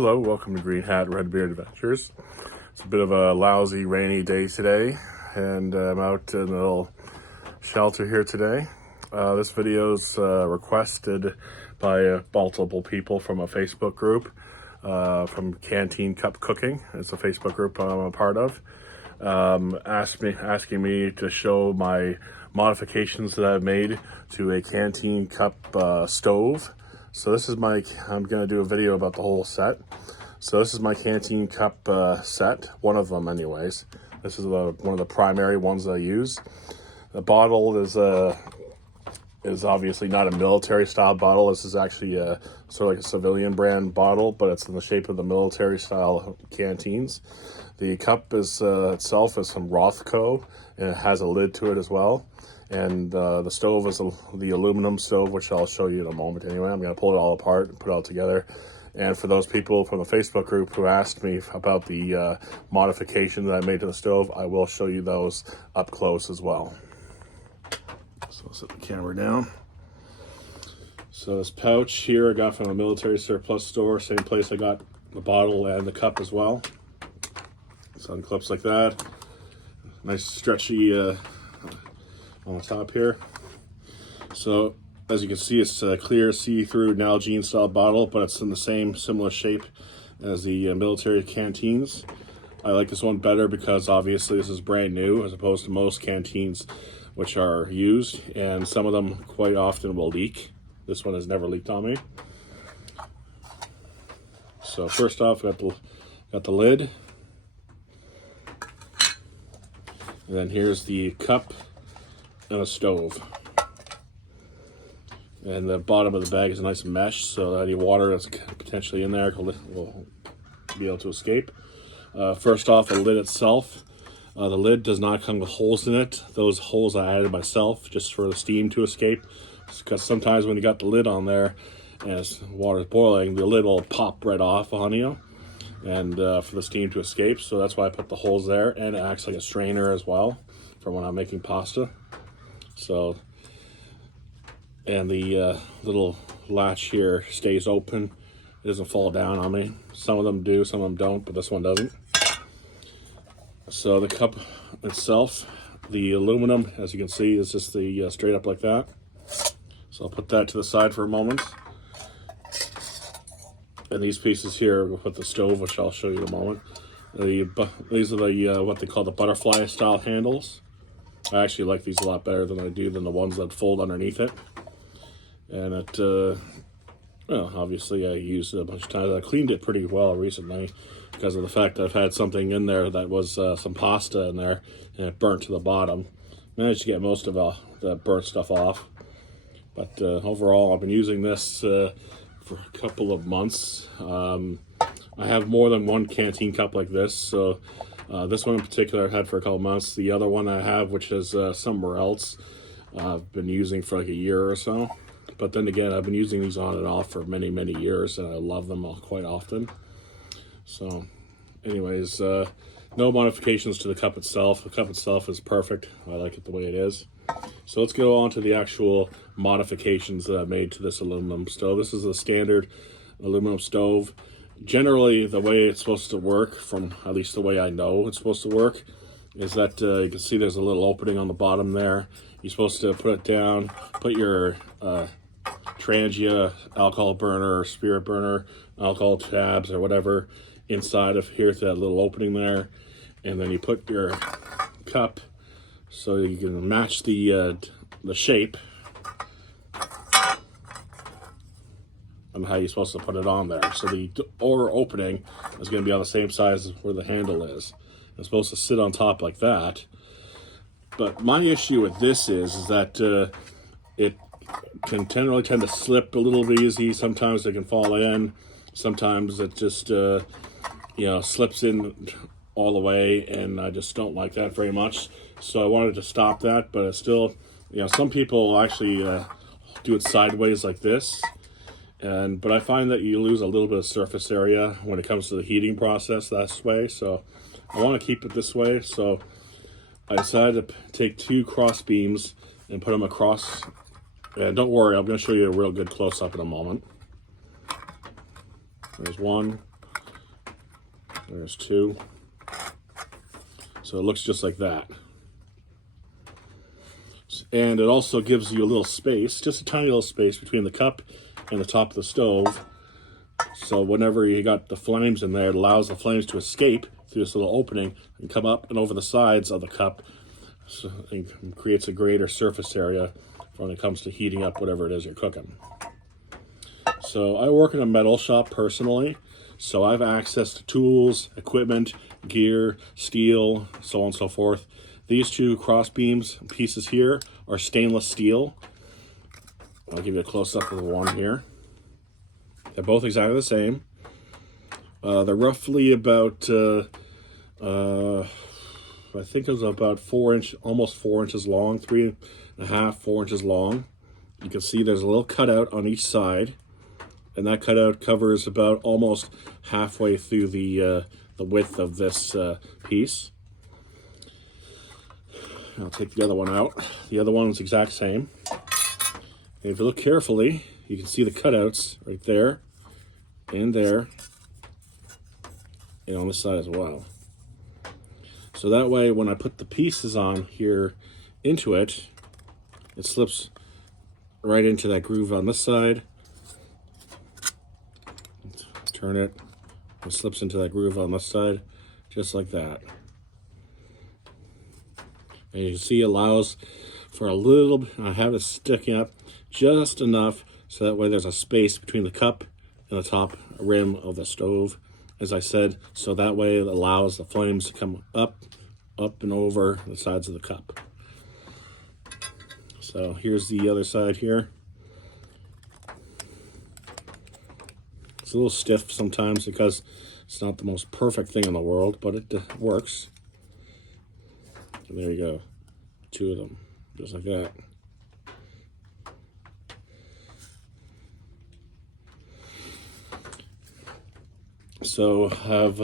Hello, welcome to Greenhat-Redbeard Adventures. It's a bit of a lousy, rainy day today, and I'm out in a little shelter here today. This video is requested by multiple people from a Facebook group, from Canteen Cup Cooking. It's a Facebook group I'm a part of. Asking me to show my modifications that I've made to a Canteen Cup Stove. So this is I'm going to do a video about the whole set. So this is my Canteen Cup set, one of them anyways. This is one of the primary ones that I use. The bottle is obviously not a military style bottle. This is actually sort of like a civilian brand bottle, but it's in the shape of the military style canteens. The cup is itself is from Rothco, and it has a lid to it as well. And the stove is the aluminum stove, which I'll show you in a moment anyway. I'm going to pull it all apart and put it all together. And for those people from the Facebook group who asked me about the modifications that I made to the stove, I will show you those up close as well. So I'll set the camera down. So this pouch here I got from a military surplus store, same place I got the bottle and the cup as well. So unclips like that. Nice stretchy on the top here. So as you can see, it's a clear see-through Nalgene style bottle, but it's in the same similar shape as the military canteens. I like this one better because obviously this is brand new as opposed to most canteens which are used, and some of them quite often will leak. This one has never leaked on me. So first off, got the lid, and then here's the cup and a stove. And the bottom of the bag is a nice mesh, so that any water that's potentially in there will be able to escape. First off, the lid itself. The lid does not come with holes in it. Those holes I added myself just for the steam to escape. Because sometimes when you got the lid on there and water is boiling, the lid will pop right off on you, and for the steam to escape. So that's why I put the holes there, and it acts like a strainer as well for when I'm making pasta. So, and the little latch here stays open. It doesn't fall down on me. Some of them do, some of them don't, but this one doesn't. So the cup itself, the aluminum, as you can see, is just the straight up like that. So I'll put that to the side for a moment. And these pieces here, we'll put the stove, which I'll show you in a moment. These are the what they call the butterfly style handles. I actually like these a lot better than I do than the ones that fold underneath it. And it, well, obviously I used it a bunch of times. I cleaned it pretty well recently because of the fact that I've had something in there that was some pasta in there, and it burnt to the bottom. Managed to get most of the burnt stuff off. But overall, I've been using this for a couple of months. I have more than one canteen cup like this, so this one in particular I've had for a couple months. The other one I have, which is somewhere else, I've been using for like a year or so. But then again, I've been using these on and off for many, many years, and I love them quite often. So anyways, no modifications to the cup itself. The cup itself is perfect. I like it the way it is. So let's go on to the actual modifications that I made to this aluminum stove. This is a standard aluminum stove. Generally, the way it's supposed to work, from at least the way I know it's supposed to work, is that you can see there's a little opening on the bottom there. You're supposed to put it down, put your Trangia alcohol burner or spirit burner, alcohol tabs or whatever inside of here to that little opening there, and then you put your cup so you can match the shape and how you're supposed to put it on there. So the door opening is going to be on the same size as where the handle is. It's supposed to sit on top like that. But my issue with this is that it can tend to slip a little bit easy. Sometimes it can fall in. Sometimes it just slips in all the way, and I just don't like that very much. So I wanted to stop that, but it's still, some people actually do it sideways like this. But I find that you lose a little bit of surface area when it comes to the heating process this way. So I want to keep it this way. So I decided to take two cross beams and put them across. And don't worry, I'm going to show you a real good close-up in a moment. There's one, There's two. So it looks just like that. And it also gives you a little space, just a tiny little space between the cup and the top of the stove. So whenever you got the flames in there, it allows the flames to escape through this little opening and come up and over the sides of the cup. So it creates a greater surface area when it comes to heating up whatever it is you're cooking. So I work in a metal shop personally, so I have access to tools, equipment, gear, steel, so on and so forth. These two cross beams pieces here are stainless steel. I'll give you a close-up of the one here. They're both exactly the same. They're roughly about, I think it was about 4 inch, almost 4 inches long, 3.5, 4 inches long. You can see there's a little cutout on each side, and that cutout covers about almost halfway through the width of this piece. I'll take the other one out. The other one is the exact same. And if you look carefully, you can see the cutouts right there, and there, and on this side as well. So that way, when I put the pieces on here into it, it slips right into that groove on this side. Turn it, it slips into that groove on this side, just like that. And you can see it allows for a little bit, I have it sticking up just enough so that way there's a space between the cup and the top rim of the stove, as I said, so that way it allows the flames to come up and over the sides of the cup. So here's the other side here. It's a little stiff sometimes because it's not the most perfect thing in the world, but it works. And there you go, two of them, just like that. So I've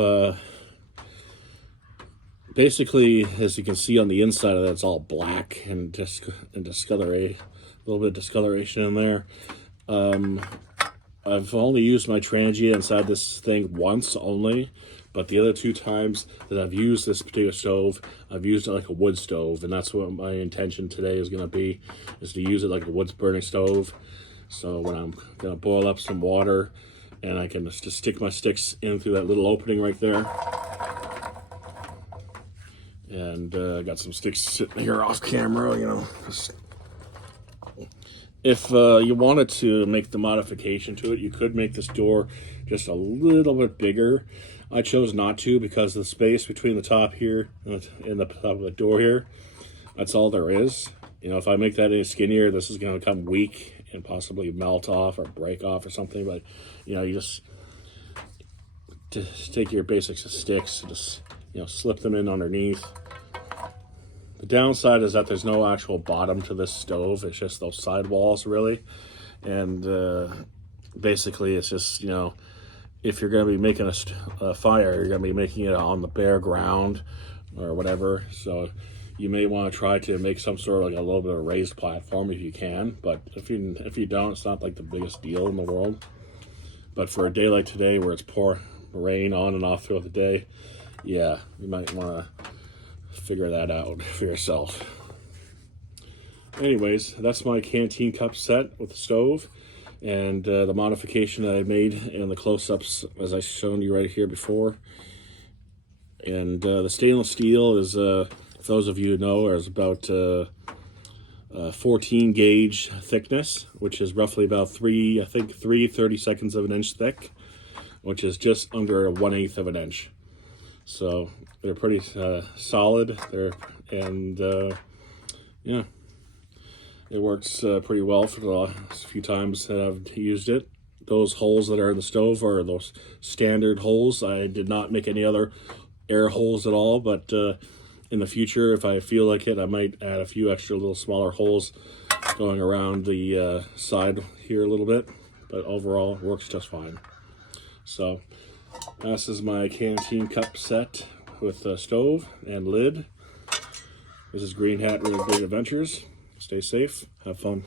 basically, as you can see on the inside of that, it's all black and discoloration, a little bit of discoloration in there. I've only used my Transient inside this thing once only, but the other two times that I've used this particular stove, I've used it like a wood stove, and that's what my intention today is going to be, is to use it like a wood burning stove. So when I'm going to boil up some water, and I can just stick my sticks in through that little opening right there. And I got some sticks sitting here off camera, you know. If you wanted to make the modification to it, you could make this door just a little bit bigger. I chose not to because the space between the top here and the top of the door here, that's all there is. You know, if I make that any skinnier, this is going to become weak and possibly melt off or break off or something. But, you know, you just take your basic sticks and just, you know, slip them in underneath. The downside is that there's no actual bottom to this stove. It's just those side walls, really. And basically, it's just, you know, if you're going to be making a fire, you're going to be making it on the bare ground or whatever. So you may want to try to make some sort of like a little bit of a raised platform if you can. But if you don't, it's not like the biggest deal in the world. But for a day like today where it's pouring rain on and off throughout the day, yeah, you might want to figure that out for yourself. Anyways, that's my Canteen Cup set with the stove. And the modification that I made and the close-ups, as I shown you right here before. And the stainless steel is, for those of you who know, is about 14 gauge thickness, which is roughly about 3 30-seconds of an inch thick, which is just under 1/8 of an inch. So they're pretty solid. Yeah. It works pretty well for the last few times that I've used it. Those holes that are in the stove are those standard holes. I did not make any other air holes at all, but in the future, if I feel like it, I might add a few extra little smaller holes going around the side here a little bit, but overall, it works just fine. So this is my Canteen Cup set with stove and lid. This is Greenhat-Redbeard Adventures. Stay safe, have fun.